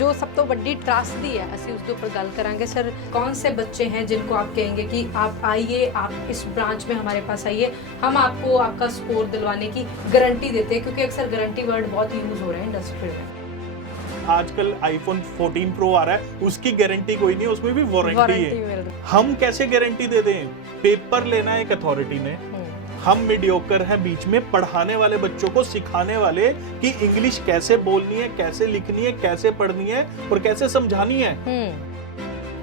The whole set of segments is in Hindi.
जो सब तो बड़ी त्रासदी है ਅਸੀਂ ਉਸ ਦੇ ਉੱਪਰ ਗੱਲ ਕਰਾਂਗੇ। सर कौन से बच्चे हैं जिनको आप कहेंगे कि आप आइए, आप इस ब्रांच में हमारे पास आइए, हम आपको आपका स्कोर दिलवाने की गारंटी देते हैं, क्योंकि अक्सर गारंटी वर्ड बहुत यूज हो रहे हैं इंडस्ट्री में। आजकल आईफोन 14 प्रो आ रहा है, उसकी गारंटी कोई नहीं है, उसमें भी वारंटी है। हम कैसे गारंटी दे दें? पेपर लेना है एक अथॉरिटी ने, हम मीडियोकर हैं बीच में, पढ़ाने वाले बच्चों को सिखाने वाले कि इंग्लिश कैसे बोलनी है, कैसे लिखनी है, कैसे पढ़नी है और कैसे समझानी है।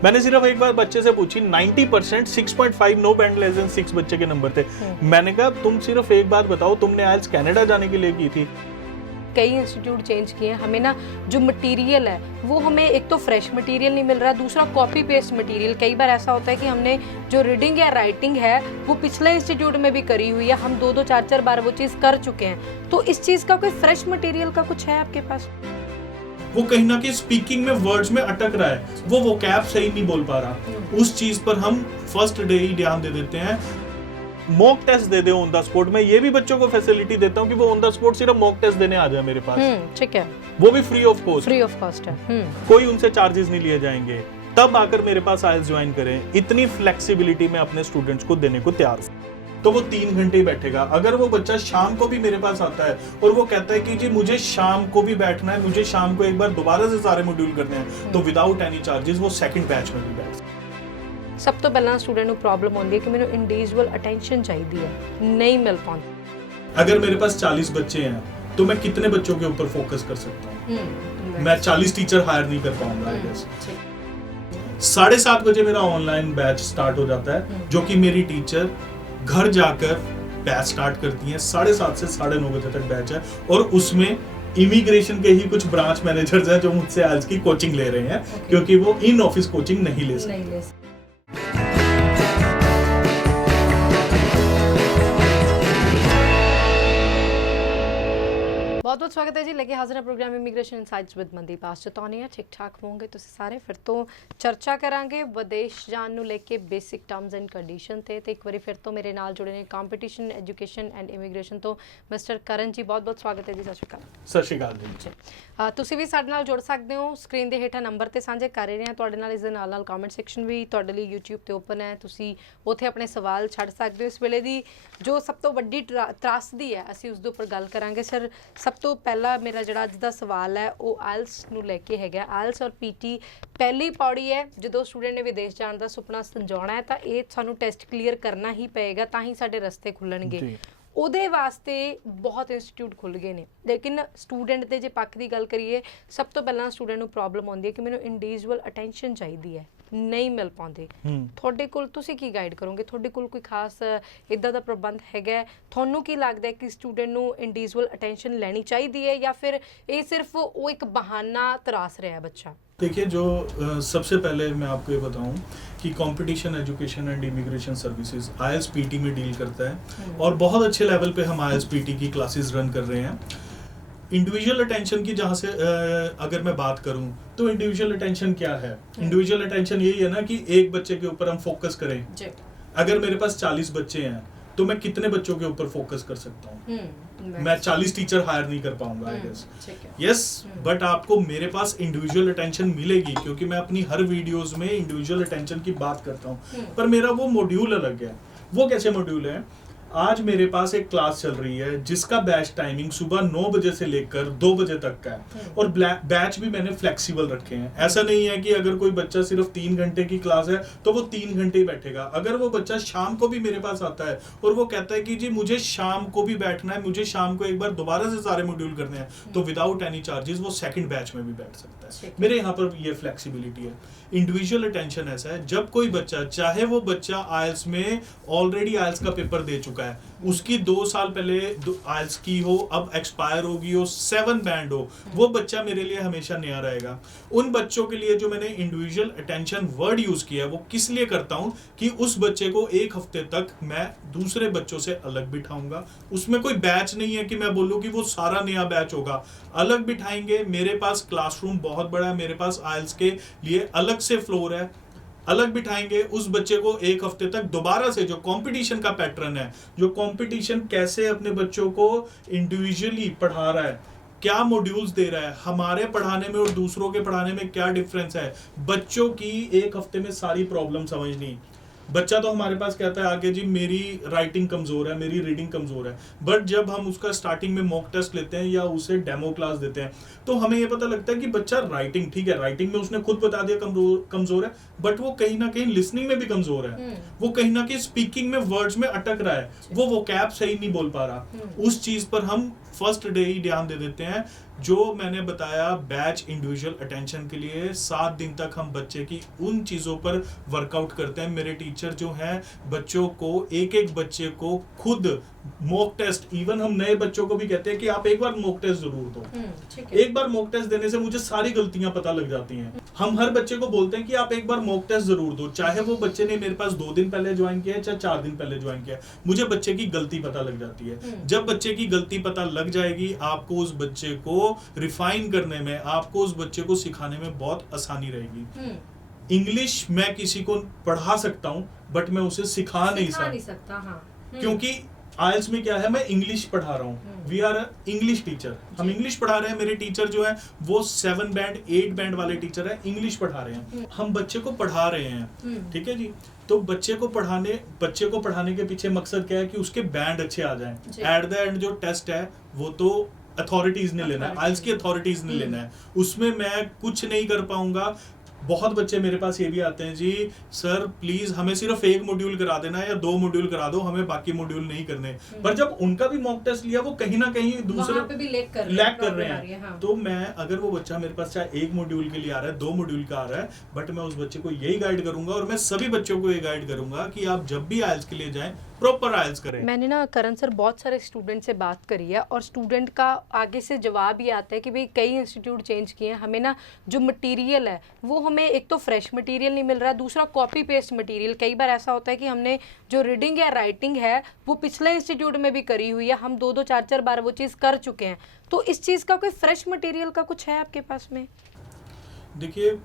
मैंने सिर्फ एक बार बच्चे से पूछी, 90% 6.5 नो बैंड लेस देन 6 बच्चे के नंबर थे। मैंने कहा तुम सिर्फ एक बात बताओ, तुमने आइल्स कनाडा जाने के लिए की थी? कई इंस्टीट्यूट चेंज किए हैं, हमें ना जो मटेरियल है वो हमें एक तो फ्रेश मटेरियल नहीं मिल रहा, दूसरा कॉपी पेस्ट मटेरियल। कई बार ऐसा होता है कि हमने जो रीडिंग या राइटिंग है वो पिछले इंस्टीट्यूट में भी करी हुई है, हम 2-2 4-4 बार वो चीज़ कर चुके हैं। तो इस चीज़ का कोई फ्रेश मटेरियल का कुछ है आपके पास? वो कहीं ना कहीं स्पीकिंग में वर्ड्स में अटक रहा है, वो वोकैब सही नहीं बोल पा रहा, उस चीज पर हम फर्स्ट डे ही ध्यान दे देते हैं। मॉक टेस्ट दे दे ऑन द स्पॉट। मैं ये भी बच्चों को फैसिलिटी देता हूँ कि वो ऑन द स्पॉट सिर्फ मॉक टेस्ट देने आ जाए मेरे पास। ठीक है, वो भी free of cost. Free of cost है, कोई उनसे चार्जेस नहीं लिए जाएंगे। तब आकर मेरे पास आइल्स ज्वाइन करें। इतनी फ्लेक्सिबिलिटी में अपने स्टूडेंट्स को देने को तैयार हूं। तो वो 3 घंटे ही बैठेगा। अगर वो बच्चा शाम को भी मेरे पास आता है और वो कहता है कि जी मुझे शाम को भी बैठना है, मुझे शाम को एक बार दोबारा से सारे मॉड्यूल करने हैं, तो विदाउट एनी चार्जेस वो सेकंड बैच में भी बैठ सकता है। सब तो पहला स्टूडेंट को प्रॉब्लम होती है कि मैंने इंडिविजुअल अटेंशन चाहिए है, नहीं मिल पाती। अगर मेरे पास 40 बच्चे हैं तो मैं कितने बच्चों के ऊपर फोकस कर सकता हूँ? मैं 40 टीचर हायर नहीं कर पाऊंगा आई गेस। 7:30 बजे मेरा ऑनलाइन बैच स्टार्ट हो जाता है, जो कि मेरी टीचर घर जाकर बैच स्टार्ट करती हैं। 7:30 से 9:30 बजे तक बैच है, और उसमें इमिग्रेशन के ही कुछ ब्रांच मैनेजर्स हैं जो मुझसे आज की कोचिंग ले रहे हैं, क्योंकि वो इन ऑफिस कोचिंग नहीं ले सकते। बहुत बहुत स्वागत है जी, लेके हाजिर है program immigration insights with Mandeep. आस ਚਤਾਉਣੀ ਆ ਠੀਕ ਠਾਕ ਹੋਵੋਗੇ ਤੁਸੀਂ ਸਾਰੇ। ਫਿਰ ਤੋਂ ਚਰਚਾ ਕਰਾਂਗੇ ਵਿਦੇਸ਼ ਜਾਣ ਨੂੰ ਲੈ ਕੇ ਬੇਸਿਕ ਟਰਮਸ ਐਂਡ ਕੰਡੀਸ਼ਨ ਤੇ ਇੱਕ ਵਾਰੀ ਫਿਰ ਤੋਂ ਮੇਰੇ ਨਾਲ ਜੁੜੇ ਨੇ ਕੰਪੀਟੀਸ਼ਨ ਐਜੂਕੇਸ਼ਨ ਐਂਡ ਇਮੀਗ੍ਰੇਸ਼ਨ ਤੋਂ ਮਿਸਟਰ ਕਰਨ ਜੀ। ਬਹੁਤ ਬਹੁਤ ਸਵਾਗਤ ਹੈ ਜੀ। ਸਤਿ ਸ਼੍ਰੀ ਅਕਾਲ। ਸਤਿ ਸ਼੍ਰੀ ਅਕਾਲ ਜੀ। ਤੁਸੀਂ ਵੀ ਸਾਡੇ ਨਾਲ ਜੁੜ ਸਕਦੇ ਹੋ, ਸਕਰੀਨ ਦੇ ਹੇਠਾਂ ਨੰਬਰ ਤੇ ਸਾਂਝੇ ਕਰ ਰਹੇ ਹਾਂ ਤੁਹਾਡੇ ਨਾਲ। ਇਸ ਦੇ ਨਾਲ ਨਾਲ ਕਮੈਂਟ ਸੈਕਸ਼ਨ ਵੀ ਤੁਹਾਡੇ ਲਈ YouTube ਤੇ ਓਪਨ ਹੈ, ਤੁਸੀਂ ਉੱਥੇ ਆਪਣੇ ਸਵਾਲ ਛੱਡ ਸਕਦੇ ਹੋ। ਇਸ ਵੇਲੇ ਦੀ ਜੋ ਸਭ ਤੋਂ ਵੱਡੀ ਤਰਾਸਦੀ ਹੈ ਅਸੀਂ ਉਸ ਦੇ ਉੱਪਰ ਗੱਲ ਕਰਾਂਗੇ। ਸਰ ਸਭ ਤੋਂ ਪਹਿਲਾ ਮੇਰਾ ਜਿਹੜਾ ਅੱਜ ਦਾ ਸਵਾਲ ਹੈ ਉਹ ਆਇਲਸ ਨੂੰ ਲੈ ਕੇ ਹੈਗਾ। ਆਇਲਸ ਔਰ ਪੀਟੀ ਪਹਿਲੀ ਪੌੜੀ ਹੈ, ਜਦੋਂ ਸਟੂਡੈਂਟ ਨੇ ਵਿਦੇਸ਼ ਜਾਣ ਦਾ ਸੁਪਨਾ ਸੰਜਾਉਣਾ ਹੈ ਤਾਂ ਇਹ ਸਾਨੂੰ ਟੈਸਟ ਕਲੀਅਰ ਕਰਨਾ ਹੀ ਪਏਗਾ, ਤਾਂ ਹੀ ਸਾਡੇ ਰਸਤੇ ਖੁੱਲਣਗੇ। ਉਹਦੇ ਵਾਸਤੇ ਬਹੁਤ ਇੰਸਟੀਟਿਊਟ ਖੁੱਲ੍ਹ ਗਏ ਨੇ, ਲੇਕਿਨ ਸਟੂਡੈਂਟ ਦੇ ਜੇ ਪੱਖ ਦੀ ਗੱਲ ਕਰੀਏ, ਸਭ ਤੋਂ ਪਹਿਲਾਂ ਸਟੂਡੈਂਟ ਨੂੰ ਪ੍ਰੋਬਲਮ ਆਉਂਦੀ ਹੈ ਕਿ ਮੈਨੂੰ ਇੰਡੀਵਿਜੂਅਲ ਅਟੈਂਸ਼ਨ ਚਾਹੀਦੀ ਹੈ, ਨਹੀਂ ਮਿਲ ਪਾਉਂਦੇ। ਤੁਹਾਡੇ ਕੋਲ ਤੁਸੀਂ ਕੀ ਗਾਈਡ ਕਰੋਗੇ? ਤੁਹਾਡੇ ਕੋਲ ਕੋਈ ਖਾਸ ਇੱਦਾਂ ਦਾ ਪ੍ਰਬੰਧ ਹੈਗਾ? ਤੁਹਾਨੂੰ ਕੀ ਲੱਗਦਾ ਹੈ ਕਿ ਸਟੂਡੈਂਟ ਨੂੰ ਇੰਡੀਵਿਜੂਅਲ ਅਟੈਂਸ਼ਨ ਲੈਣੀ ਚਾਹੀਦੀ ਹੈ, ਜਾਂ ਫਿਰ ਇਹ ਸਿਰफ ਉਹ ਇੱਕ ਬਹਾਨਾ ਤਰਾਸ ਰਿਹਾ बच्चा? देखिए, जो सबसे पहले मैं आपको ये बताऊं कि competition education and immigration services IELTS PT में डील करता है, और बहुत अच्छे लेवल पे हम आईएल्स पीटी की क्लासेस रन कर रहे हैं। इंडिविजुअल अटेंशन की जहाँ से अगर मैं बात करूं तो इंडिविजुअल अटेंशन क्या है? इंडिविजुअल अटेंशन यही है ना कि एक बच्चे के ऊपर हम फोकस करें। अगर मेरे पास 40 बच्चे हैं तो मैं कितने बच्चों के ऊपर फोकस कर सकता हूँ? मैं 40 टीचर हायर नहीं कर पाऊंगा आई गेस। यस, बट आपको मेरे पास इंडिविजुअल अटेंशन मिलेगी, क्योंकि मैं अपनी हर वीडियोस में इंडिविजुअल अटेंशन की बात करता हूँ, पर मेरा वो मॉड्यूल अलग है। वो कैसे मॉड्यूल है? आज मेरे पास एक क्लास चल रही है जिसका बैच टाइमिंग सुबह 9 बजे से लेकर 2 बजे तक का है, और बैच भी मैंने फ्लेक्सिबल रखे हैं। ऐसा नहीं है कि अगर कोई बच्चा सिर्फ 3 घंटे की क्लास है तो वो 3 घंटे ही बैठेगा। अगर वो बच्चा शाम को भी मेरे पास आता है और वो कहता है कि जी मुझे शाम को भी बैठना है, मुझे शाम को एक बार दोबारा से सारे मॉड्यूल करने हैं, तो विदाउट एनी चार्जेस वो सेकंड बैच में भी बैठ सकता है। मेरे यहाँ पर ये फ्लेक्सिबिलिटी है। इंडिविजुअल अटेंशन ऐसा है, जब कोई बच्चा, चाहे वो बच्चा आइल्स में ऑलरेडी आइल्स का पेपर दे चुका है, उसकी 2 साल पहले आइल्स की हो, अब एक्सपायर होगी हो, 7 बैंड हो, वो बच्चा मेरे लिए हमेशा नया रहेगा। उन बच्चों के लिए जो मैंने इंडिविजुअल अटेंशन वर्ड यूज किया है वो किस लिए करता हूं कि उस बच्चे को 1 हफ्ते तक मैं दूसरे बच्चों से अलग बिठाऊंगा। उसमें कोई बैच नहीं है कि मैं बोलूं कि वो सारा नया बैच होगा, अलग बिठाएंगे। मेरे पास क्लासरूम बहुत बड़ा है, मेरे पास आइल्स के लिए अलग से फ्लोर है, अलग बिठाएंगे। उस बच्चे को 1 हफ्ते तक दोबारा से जो कंपटीशन का पैटर्न है, जो कंपटीशन कैसे अपने बच्चों को इंडिविजुअली पढ़ा रहा है, क्या मॉड्यूल्स दे रहा है, हमारे पढ़ाने में और दूसरों के पढ़ाने में क्या डिफरेंस है, बच्चों की एक हफ्ते में सारी प्रॉब्लम समझनी। बच्चा तो हमारे पास कहता है आगे जी मेरी राइटिंग कमजोर है, मेरी रीडिंग कमजोर है, बट जब हम उसका स्टार्टिंग में मॉक टेस्ट लेते हैं या उसे डेमो क्लास देते हैं तो हमें ये पता लगता है कि बच्चा राइटिंग ठीक है, राइटिंग में उसने खुद बता दिया कमजोर है, बट वो कहीं ना कहीं लिसनिंग में भी कमजोर है, वो कहीं ना कहीं स्पीकिंग में वर्ड्स में अटक रहा है, वो वोकैब सही नहीं बोल पा रहा। उस चीज पर हम फर्स्ट डे ही ध्यान दे देते हैं। जो मैंने बताया बैच इंडिविजुअल अटेंशन के लिए 7 दिन तक हम बच्चे की उन चीज़ों पर वर्कआउट करते हैं। मेरे टीचर जो हैं बच्चों को एक एक बच्चे को खुद मॉक टेस्ट, इवन हम नए बच्चों को भी कहते हैं कि आप एक बार मॉक टेस्ट जरूर दो। एक बार मॉक टेस्ट देने से मुझे सारी गलतियां पता लग जाती हैं। हम हर बच्चे को बोलते हैं कि आप एक बार मॉक टेस्ट जरूर दो, चाहे वो बच्चे ने मेरे पास 2 दिन पहले ज्वाइन किया है चाहे 4 दिन पहले ज्वाइन किया है, मुझे बच्चे की गलती पता लग जाती है। जब बच्चे की गलती पता लग जाएगी आपको उस बच्चे को रिफाइन करने में, आपको उस बच्चे को सिखाने में बहुत आसानी रहेगी। इंग्लिश मैं किसी को पढ़ा सकता हूं बट मैं उसे सिखा नहीं सकता। हाँ। क्योंकि आइल्स में क्या है, मैं इंग्लिश पढ़ा रहा हूँ, वी आर इंग्लिश टीचर, हम इंग्लिश पढ़ा रहे हैं। मेरे टीचर जो है वो 7 बैंड 8 बैंड वाले टीचर है, इंग्लिश पढ़ा रहे हैं, हम बच्चे को पढ़ा रहे हैं, ठीक है जी। तो बच्चे को पढ़ाने के पीछे मकसद क्या है कि उसके बैंड अच्छे आ जाएं। एट द एंड जो टेस्ट है वो तो अथॉरिटीज ने लेना है, आइल्स की अथॉरिटीज ने लेना है, उसमें मैं कुछ नहीं कर पाऊंगा। बहुत बच्चे मेरे पास ये भी आते हैं जी सर प्लीज हमें सिर्फ 1 मॉड्यूल करा देना या 2 मॉड्यूल करा दो, हमें बाकी मॉड्यूल नहीं करने। पर जब उनका भी मॉक टेस्ट लिया वो कहीं ना कहीं दूसरे पे भी लैग कर रहे हैं। हाँ। तो मैं अगर वो बच्चा मेरे पास चाहे 1 मॉड्यूल के लिए आ रहा है 2 मॉड्यूल का आ रहा है, बट मैं उस बच्चे को यही गाइड करूंगा और मैं सभी बच्चों को ये गाइड करूंगा कि आप जब भी आइल्स के लिए जाएं प्रॉपर आइल्स करें। मैंने ना करण सर बहुत सारे स्टूडेंट से बात करी है और स्टूडेंट का आगे से जवाब ये आता है कि भाई कई इंस्टीट्यूट चेंज किए हैं, हमें ना जो मटेरियल है वो हमें एक तो फ्रेश मटेरियल नहीं मिल रहा, दूसरा कॉपी पेस्ट मटेरियल। कई बार ऐसा होता है कि हमने जो रीडिंग या राइटिंग है वो पिछले इंस्टीट्यूट में भी करी हुई है, हम 2-2 4-4 बार वो चीज़ कर चुके हैं। तो इस चीज़ का कोई फ्रेश मटेरियल का कुछ है आपके पास में? देखिए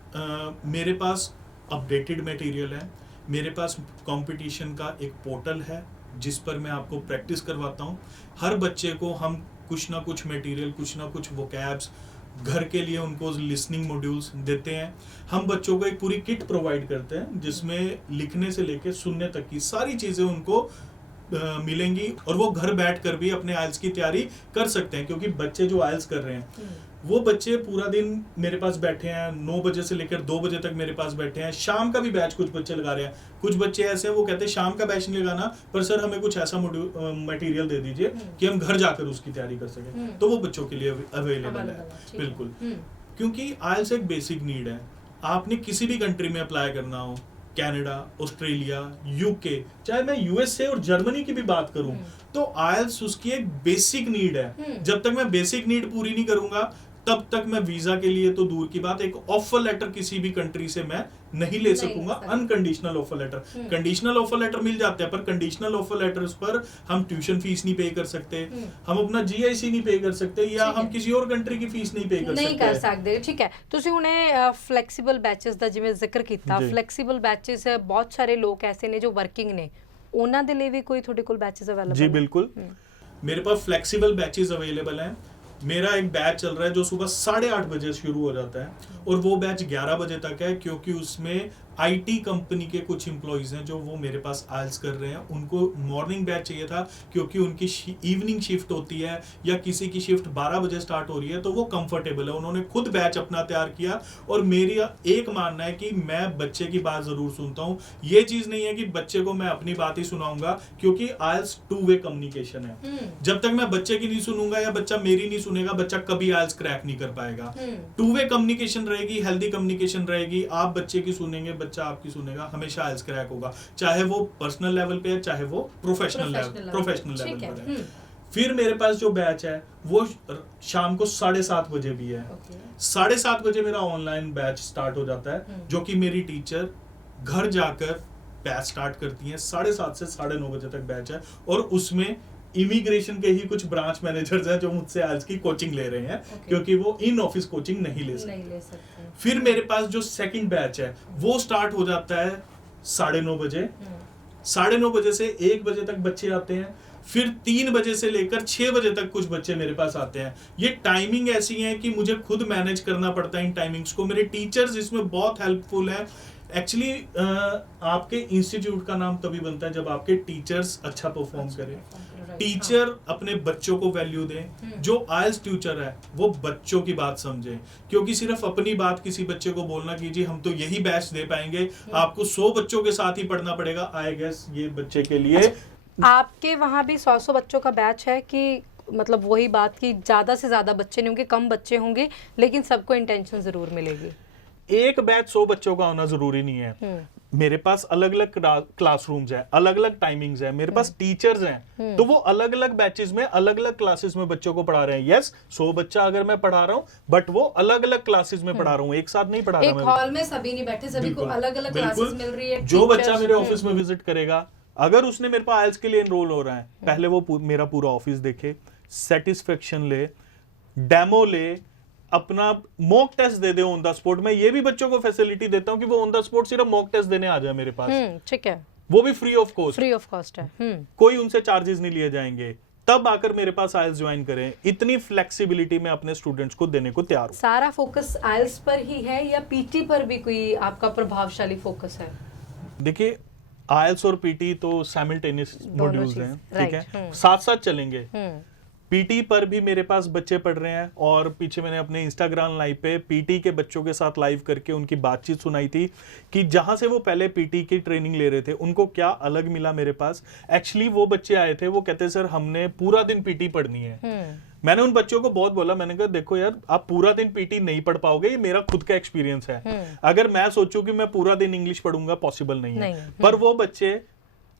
मेरे पास अपडेटेड मटेरियल है, मेरे पास कंपटीशन का एक पोर्टल है जिस पर मैं आपको प्रैक्टिस करवाता हूँ। हर बच्चे को हम कुछ ना कुछ मटेरियल, कुछ ना कुछ वोकैब्स, घर के लिए उनको लिसनिंग मॉड्यूल्स देते हैं। हम बच्चों को एक पूरी किट प्रोवाइड करते हैं जिसमें लिखने से लेके सुनने तक की सारी चीज़ें उनको मिलेंगी और वो घर बैठकर भी अपने आइल्स की तैयारी कर सकते हैं। क्योंकि बच्चे जो आइल्स कर रहे हैं वो बच्चे पूरा दिन मेरे पास बैठे हैं, 9 बजे से लेकर 2 बजे तक मेरे पास बैठे हैं। शाम का भी बैच कुछ बच्चे लगा रहे हैं, कुछ बच्चे ऐसे हैं वो कहते हैं शाम का बैच नहीं लगाना पर सर हमें कुछ ऐसा मटेरियल दे दीजिए कि हम घर जाकर उसकी तैयारी कर सकें। तो वो बच्चों के लिए अवेलेबल है बिल्कुल। क्योंकि आइल्स एक बेसिक नीड है। आपने किसी भी कंट्री में अप्लाई करना हो, कनाडा, ऑस्ट्रेलिया, यूके, चाहे मैं यूएसए और जर्मनी की भी बात करूं तो आइल्स उसकी एक बेसिक नीड है। जब तक मैं बेसिक नीड पूरी नहीं करूंगा तब तक मैं वीजा के लिए तो दूर की बात, एक ऑफर लेटर किसी भी कंट्री से मैं नहीं ले सकूंगा। Unconditional offer letter, conditional offer letter मिल जाते हैं पर कंडीशनल ऑफर लेटर्स पर हम ट्यूशन फीस नहीं पे कर सकते, हम अपना जीआईसी नहीं पे कर सकते या हम किसी और कंट्री की फीस नहीं पे कर सकते। ठीक है, ਤੁਸੀਂ ਹੁਣੇ ਫਲੈਕਸੀਬਲ ਬੈਚਸ ਦਾ ਜਿਵੇਂ ਜ਼ਿਕਰ ਕੀਤਾ, ਫਲੈਕਸੀਬਲ ਬੈਚਸ ਬਹੁਤ ਸਾਰੇ ਲੋਕ ਐਸੇ ਨੇ ਜੋ ਵਰਕਿੰਗ ਨੇ, ਉਹਨਾਂ ਦੇ ਲਈ ਵੀ ਕੋਈ ਤੁਹਾਡੇ ਕੋਲ ਬੈਚਸ ਅਵੇਲੇਬਲ? जी बिल्कुल, मेरे पास फ्लेक्सिबल बैचेस अवेलेबल हैं। मेरा एक बैच चल रहा है जो सुबह 8:30 बजे शुरू हो जाता है और वो बैच 11 बजे तक है, क्योंकि उसमें आईटी कंपनी के कुछ एम्प्लॉइज हैं जो वो मेरे पास आइल्स कर रहे हैं। उनको मॉर्निंग बैच चाहिए था क्योंकि उनकी इवनिंग शिफ्ट होती है या किसी की शिफ्ट 12 बजे स्टार्ट हो रही है तो वो कंफर्टेबल है। उन्होंने खुद बैच अपना तैयार किया और मेरी एक मानना है कि मैं बच्चे की बात जरूर सुनता हूँ। ये चीज नहीं है कि बच्चे को मैं अपनी बात ही सुनाऊंगा, क्योंकि आइल्स 2-वे कम्युनिकेशन है। जब तक मैं बच्चे की नहीं सुनूंगा या बच्चा मेरी नहीं सुनेगा, बच्चा कभी आइल्स क्रैक नहीं कर पाएगा। 2-वे कम्युनिकेशन रहेगी, हेल्दी कम्युनिकेशन रहेगी। आप बच्चे की सुनेंगे, बच्चा आपकी सुनेगा, हमेशा आइल्स क्रैक होगा, चाहे वो पर्सनल लेवल पे है चाहे वो प्रोफेशनल लेवल पर है। फिर मेरे पास जो बैच है वो शाम को 7:30 बजे भी है। 7:30 बजे मेरा ऑनलाइन बैच स्टार्ट हो जाता है जो कि मेरी टीचर घर जाकर बैच स्टार्ट करती हैं। 7:30 से 9:30 बजे तक बैच है और उसमें इमिग्रेशन के ही कुछ ब्रांच मैनेजर्स हैं जो मुझसे आज की कोचिंग ले रहे हैं क्योंकि वो इन ऑफिस कोचिंग नहीं ले सकते। फिर मेरे पास जो सेकंड बैच है वो स्टार्ट हो जाता है 9:30 बजे। 9:30 बजे से 1 बजे तक बच्चे आते हैं। फिर 3 बजे से लेकर 6 बजे तक कुछ बच्चे मेरे पास आते हैं। ये टाइमिंग ऐसी है कि मुझे खुद मैनेज करना पड़ता है इन टाइमिंग्स को। मेरे टीचर्स इसमें बहुत हेल्पफुल है। एक्चुअली आपके इंस्टीट्यूट का नाम तभी बनता है जब आपके टीचर्स अच्छा परफॉर्म करें, टीचर अपने बच्चों को वैल्यू दें। जो आइल्स टीचर है वो बच्चों की बात समझे, क्योंकि सिर्फ अपनी बात किसी बच्चे को बोलना कि जी हम तो यही बैच दे पाएंगे, आपको 100 बच्चों के साथ ही पढ़ना पड़ेगा, आई गेस ये बच्चे के लिए। आपके वहाँ भी 100 बच्चों का बैच है कि मतलब वही बात कि ज्यादा से ज्यादा बच्चे नहीं होंगे, कम बच्चे होंगे, लेकिन सबको इंटेंशन जरूर मिलेगी? एक बैच 100 बच्चों का होना जरूरी नहीं है। मेरे पास अलग अलग क्लासरूम्स हैं, अलग अलग टाइमिंग्स हैं, मेरे पास टीचर्स हैं, तो वो अलग अलग बैचेस में अलग अलग क्लासेस में बच्चों को पढ़ा रहे हैं। यस 100 बच्चा अगर मैं पढ़ा रहा हूँ, बट वो अलग अलग क्लासेस में पढ़ा रहा हूँ, एक साथ नहीं पढ़ा रहा। एक हॉल में सभी नहीं बैठे, सभी को अलग अलग क्लासेस मिल रही है। जो बच्चा मेरे ऑफिस में विजिट करेगा, अगर उसने मेरे पास आइल्स के लिए एनरोल हो रहा है, पहले वो मेरा पूरा ऑफिस देखे, सेटिस्फेक्शन ले, डेमो ले, अपना मॉक टेस्ट दे दे ऑन द स्पॉट। मैं ये भी बच्चों को फैसिलिटी देता हूं कि वो ऑन द स्पॉट सिर्फ मॉक टेस्ट देने आ जाए मेरे पास। ठीक है, वो भी free of cost, free of cost है। कोई उनसे चार्जेस नहीं लिए जाएंगे, तब आकर मेरे पास आइल्स ज्वाइन करें। इतनी फ्लेक्सिबिलिटी मैं अपने स्टूडेंट्स को देने को तैयार हूं। सारा फोकस आइल्स पर ही है या पीटी पर भी कोई आपका प्रभावशाली फोकस है? देखिए आइल्स और पीटी तो साइमल्टेनियस मॉड्यूल्स हैं, ठीक है, साथ साथ चलेंगे। पीटी पर भी मेरे पास बच्चे पढ़ रहे हैं, और पीछे मैंने अपने इंस्टाग्राम लाइव पे पीटी के बच्चों के साथ लाइव करके उनकी बातचीत सुनाई थी कि जहां से वो पहले पीटी की ट्रेनिंग ले रहे थे उनको क्या अलग मिला मेरे पास। एक्चुअली वो बच्चे आए थे, वो कहते सर हमने पूरा दिन पीटी पढ़नी है। मैंने उन बच्चों को बहुत बोला, मैंने कहा देखो यार आप पूरा दिन पीटी नहीं पढ़ पाओगे, ये मेरा खुद का एक्सपीरियंस है। अगर मैं सोचूं कि मैं पूरा दिन इंग्लिश पढ़ूंगा, पॉसिबल नहीं है। पर वो बच्चे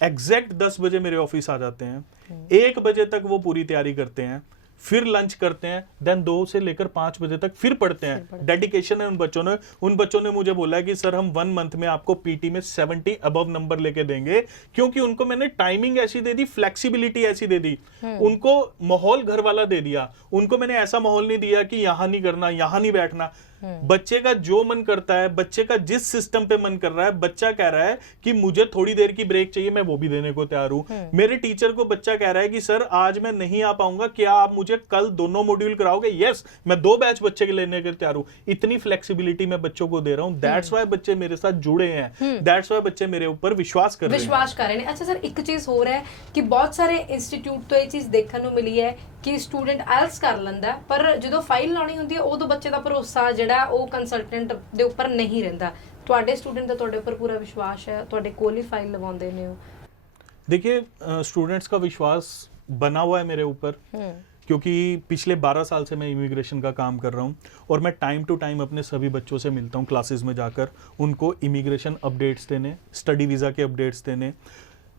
एग्जैक्ट 10 बजे मेरे ऑफिस आ जाते हैं, 1 बजे तक वो पूरी तैयारी करते हैं, फिर लंच करते हैं, देन 2 से लेकर 5 बजे तक फिर पढ़ते हैं। डेडिकेशन है उन बच्चों ने मुझे बोला है कि सर हम 1 मंथ में आपको पीटी में 70 अबव नंबर लेके देंगे, क्योंकि उनको मैंने टाइमिंग ऐसी दे दी, फ्लेक्सिबिलिटी ऐसी दे दी, उनको माहौल घर वाला दे दिया। उनको मैंने ऐसा माहौल नहीं दिया कि यहां नहीं करना, यहां नहीं बैठना। बच्चे का जो मन करता है, बच्चे का जिस सिस्टम पे मन कर रहा है, बच्चा कह रहा है कि मुझे थोड़ी देर की ब्रेक चाहिए, मैं वो भी देने को तैयार हूं। मेरे टीचर को बच्चा कह रहा है कि सर आज मैं नहीं आ पाऊंगा, क्या आप मुझे कल दोनों मॉड्यूल कराओगे? यस, मैं 2 बैच बच्चे के लेने के तैयार हूं। इतनी फ्लेक्सिबिलिटी मैं बच्चों को दे रहा हूं। दैट्स वाई बच्चे मेरे साथ जुड़े हैं, दैट्स वाई बच्चे मेरे ऊपर विश्वास कर रहे हैं। अच्छा सर, एक चीज हो रहा है कि बहुत सारे इंस्टीट्यूट तो ये चीज देखने को मिली है कि स्टूडेंट आइल्स कर लेंदा, पर जो फाइल लानी होती है उदों बच्चे का भरोसा ਜਿਹੜਾ ਉਹ ਕੰਸਲਟੈਂਟ ਦੇ ਉੱਪਰ ਨਹੀਂ ਰਹਿੰਦਾ। ਤੁਹਾਡੇ स्टूडेंट ਦਾ ਤੁਹਾਡੇ ਉੱਪਰ पूरा विश्वास है, ਤੁਹਾਡੇ कोल ही फाइल लवाਉਂਦੇ ਨੇ हो? देखिए स्टूडेंट्स का विश्वास बना हुआ है मेरे ऊपर, क्योंकि पिछले 12 साल से मैं इमिग्रेशन का काम कर रहा हूँ और मैं टाइम टू टाइम अपने सभी बच्चों से मिलता हूँ क्लासेस में जाकर, उनको इमिग्रेशन अपडेट्स देने, स्टडी वीज़ा के अपडेट्स देने।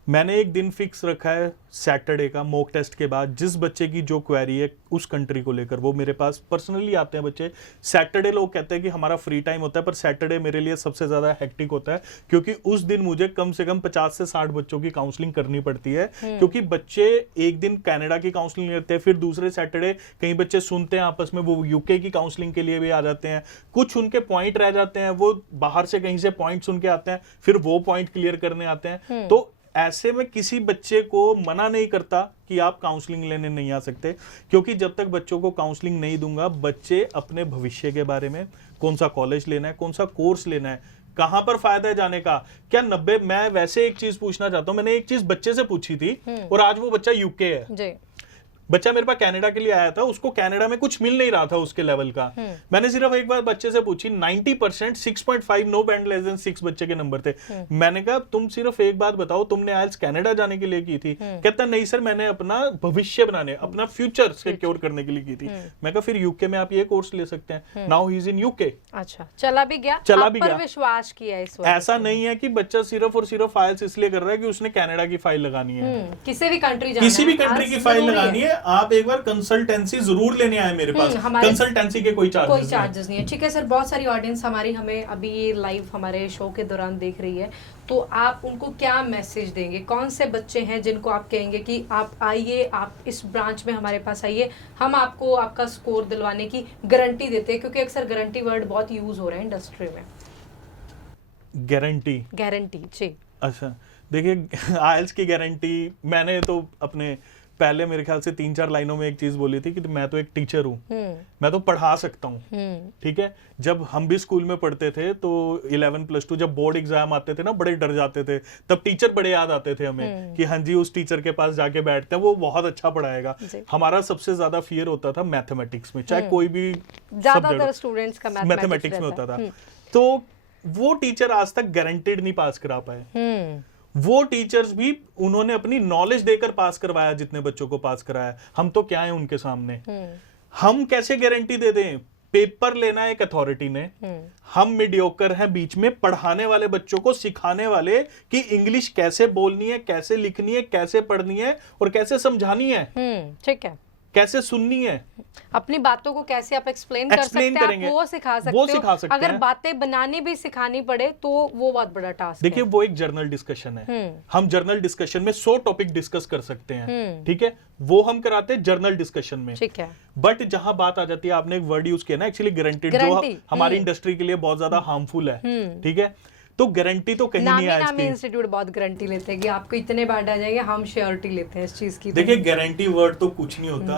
मैंने एक दिन फिक्स रखा है सैटरडे का, मॉक टेस्ट के बाद जिस बच्चे की जो क्वेरी है उस कंट्री को लेकर वो मेरे पास पर्सनली आते हैं बच्चे। सैटरडे लोग कहते हैं कि हमारा फ्री टाइम होता है, पर सैटरडे मेरे लिए सबसे ज़्यादा हेक्टिक होता है, क्योंकि उस दिन मुझे कम से कम 50 से 60 बच्चों की काउंसलिंग करनी पड़ती है। क्योंकि बच्चे एक दिन कनाडा की काउंसलिंग लेते हैं, फिर दूसरे सैटरडे कई बच्चे सुनते हैं आपस में, वो यूके की काउंसलिंग के लिए भी आ जाते हैं। कुछ उनके पॉइंट रह जाते हैं, वो बाहर से कहीं से पॉइंट सुन के आते हैं, फिर वो पॉइंट क्लियर करने आते हैं। तो ऐसे में किसी बच्चे को मना नहीं करता कि आप काउंसलिंग लेने नहीं आ सकते, क्योंकि जब तक बच्चों को काउंसलिंग नहीं दूंगा, बच्चे अपने भविष्य के बारे में, कौन सा कॉलेज लेना है, कौन सा कोर्स लेना है, कहां पर फायदा है जाने का, क्या 90। मैं वैसे एक चीज पूछना चाहता हूं, मैंने एक चीज बच्चे से पूछी थी और आज वो बच्चा यूके है जी। बच्चा मेरे पास कनाडा के लिए आया था, उसको कनाडा में कुछ मिल नहीं रहा था उसके लेवल का। मैंने सिर्फ एक बार बच्चे से पूछी, 90% 6.5 नो बैंड लेस देन 6 बच्चे के नंबर थे। मैंने कहा तुम सिर्फ एक बात बताओ, तुमने आइल्स कनाडा जाने के लिए की थी? कहता नहीं सर, मैंने अपना भविष्य बनाने, अपना फ्यूचर सिक्योर करने के लिए की थी। मैं कहा फिर यूके में आप ये कोर्स ले सकते हैं। Now he is in UK. अच्छा, चला भी गया, चला भी गया। विश्वास किया इस वजह ऐसा नहीं है कि बच्चा सिर्फ और सिर्फ आइल्स इसलिए कर रहा है कि उसने कनाडा की फाइल लगानी है। किसी भी कंट्री की फाइल लगानी है, आप एक बार कंसल्टेंसी जरूर लेने आए मेरे पास। कंसल्टेंसी के कोई चार्जेस नहीं है। ठीक है सर, बहुत सारी ऑडियंस हमारी हमें अभी ये लाइव हमारे शो के दौरान देख रही है, तो आप उनको क्या मैसेज देंगे? कौन से बच्चे हैं जिनको आप कहेंगे कि आप आइए, आप इस ब्रांच में हमारे पास आइए, हम आपको आपका स्कोर दिलवाने की गारंटी देते हैं? क्योंकि अक्सर गारंटी वर्ड बहुत यूज हो रहा है इंडस्ट्री में। गारंटी जी। अच्छा देखिए आइल्स की गारंटी, मैंने तो अपने पहले मेरे ख्याल से 3-4 लाइनों में एक चीज बोली थी कि मैं तो एक टीचर हूँ, मैं तो पढ़ा सकता हूँ, ठीक है। जब हम भी स्कूल में पढ़ते थे तो 11+2 जब बोर्ड एग्जाम आते थे ना, बड़े डर जाते थे, तब टीचर बड़े याद आते थे हमें कि हाँ जी उस टीचर के पास जाके बैठते हैं, वो बहुत अच्छा पढ़ाएगा। हमारा सबसे ज्यादा फियर होता था मैथमेटिक्स में, चाहे कोई भी ज्यादातर स्टूडेंट्स का मैथमेटिक्स में होता था। तो वो टीचर आज तक गारंटेड नहीं पास करा पाए। वो टीचर्स भी उन्होंने अपनी नॉलेज देकर पास करवाया जितने बच्चों को पास कराया। हम तो क्या है उनके सामने, हम कैसे गारंटी दे दें? पेपर लेना एक अथॉरिटी ने, हम मीडियोकर हैं बीच में, पढ़ाने वाले बच्चों को सिखाने वाले कि इंग्लिश कैसे बोलनी है, कैसे लिखनी है, कैसे पढ़नी है और कैसे समझानी है, ठीक है, कैसे सुननी है, अपनी बातों को कैसे आप एक्सप्लेन कर सकते हैं, आप वो सिखा सकते हो। अगर बातें बनानी भी सिखानी पड़े तो वो बहुत बड़ा टास्क है। देखिए वो एक जर्नल डिस्कशन है, हम जर्नल डिस्कशन में 100 टॉपिक डिस्कस कर सकते हैं, ठीक है, वो हम कराते हैं जर्नल डिस्कशन में, ठीक है। बट जहां बात आ जाती है, आपने एक वर्ड यूज किया ना एक्चुअली गारंटीड, जो हमारी इंडस्ट्री के लिए बहुत ज्यादा हार्मफुल है, ठीक है। तो गारंटी तो कहीं नहीं है। नामी इंस्टीट्यूट बहुत गारंटी लेते हैं कि आपको इतने बार आ जाएगा, हम श्योरिटी लेते हैं इस चीज की। देखिए गारंटी वर्ड तो कुछ नहीं होता।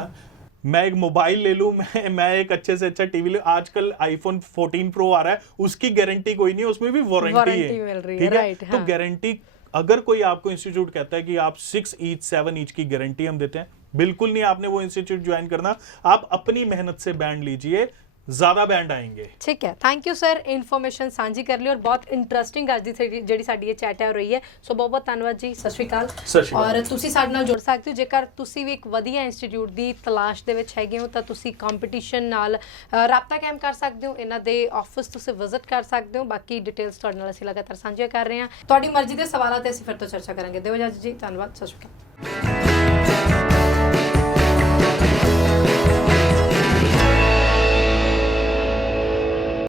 मैं एक मोबाइल ले लूं, मैं एक अच्छे से अच्छा टीवी ले, आजकल आईफोन 14 प्रो आ रहा है, उसकी गारंटी कोई नहीं है, उसमें भी वारंटी है, ठीक है। तो गारंटी अगर कोई आपको इंस्टीट्यूट कहता है कि आप 6 ईच 7 ईच की गारंटी हम देते हैं, बिल्कुल नहीं, आपने वो इंस्टीट्यूट ज्वाइन करना, आप अपनी मेहनत से बैंड लीजिए, ज्यादा बैंड आएंगे। ठीक है, थैंक यू सर, इन्फॉर्मेशन साझी कर ली और बहुत इंटरेस्टिंग ਅੱਜ ਦੀ ਜਿਹੜੀ ਸਾਡੀ ਇਹ ਚੈਟ ਹੋ ਰਹੀ ਹੈ। ਸੋ ਬਹੁਤ ਬਹੁਤ ਧੰਨਵਾਦ ਜੀ, ਸਤਿ ਸ਼੍ਰੀ ਅਕਾਲ। ਔਰ ਤੁਸੀਂ ਸਾਡੇ ਨਾਲ ਜੁੜ ਸਕਦੇ ਹੋ ਜੇਕਰ ਤੁਸੀਂ ਵੀ ਇੱਕ ਵਧੀਆ ਇੰਸਟੀਚਿਊਟ ਦੀ ਤਲਾਸ਼ ਦੇ ਵਿੱਚ ਹੈਗੇ ਹੋ ਤਾਂ ਤੁਸੀਂ ਕੰਪੀਟੀਸ਼ਨ ਨਾਲ ਰਾਬਤਾ ਕਾਇਮ ਕਰ ਸਕਦੇ ਹੋ, ਇਹਨਾਂ ਦੇ ਆਫਿਸ ਤੁਸੀਂ ਵਿਜ਼ਿਟ ਕਰ ਸਕਦੇ ਹੋ। ਬਾਕੀ ਡਿਟੇਲਸ ਤੁਹਾਡੇ ਨਾਲ ਅਸੀਂ ਲਗਾਤਾਰ ਸਾਂਝੀਆਂ ਕਰ ਰਹੇ ਹਾਂ। ਤੁਹਾਡੀ ਮਰਜ਼ੀ ਦੇ ਸਵਾਲਾਂ ਤੇ ਅਸੀਂ ਫਿਰ ਤੋਂ ਚਰਚਾ ਕਰਾਂਗੇ। ਦਿਓ ਇਜਾਜ਼ਤ ਜੀ, ਧੰਨਵਾਦ, ਸਤਿ ਸ਼੍ਰੀ ਅਕਾਲ।